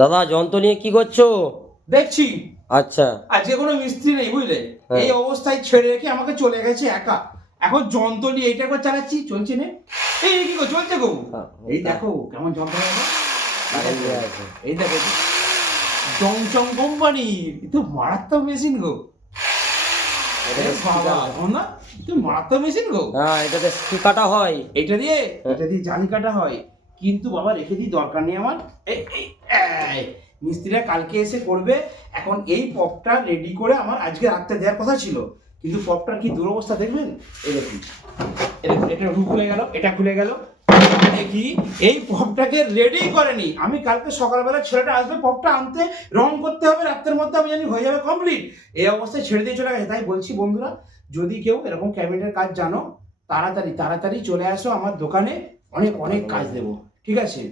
দাদা যন্ত্র নিয়ে কি করছো? দেখছি আচ্ছা, আজকে কোনো মিস্ত্রি নেই বুঝলে, এই অবস্থায় ছেড়ে রেখে আমাকে চলে গেছে একা। এখন যন্ত্র নিয়ে এইটা একবার চালাচ্ছি, চলছে না। এই কি গো, চলছে গো। এই দেখো কেমন যন্ত্র আছে। এই দেখো জংচং কোম্পানি, তো মারাত্মক মেশিন গো। বাবা না, তো মারাত্মক মেশিন গো। হ্যাঁ, এটাতে কি কাটা হয়? এটা দিয়ে জালি কাটা হয়, কিন্তু বাবা রেখে দিই, দরকার নেই আমার। এই মিস্ত্রিরা কালকে এসে করবে। এখন এই পপটা রেডি করে আমার আজকে রাত্রে দেওয়ার কথা ছিল, কিন্তু পপটার কি দুরবস্থা দেখবেন। এই দেখুন, এটা খুলে গেল, এটা খুলে গেল। দেখি এই পপটাকে রেডি করেনি। আমি কালকে সকালবেলা ছেলেটা আসবে পপটা আনতে, রং করতে হবে রাত্রের মধ্যে, আমি জানি হয়ে যাবে কমপ্লিট। এই অবস্থায় ছেড়ে দিয়ে চলে গেছে। তাই বলছি বন্ধুরা, যদি কেউ এরকম ক্যাবিনেটের কাজ জানো, তাড়াতাড়ি তাড়াতাড়ি চলে আসো আমার দোকানে, অনেক অনেক কাজ দেবো, ঠিক আছে।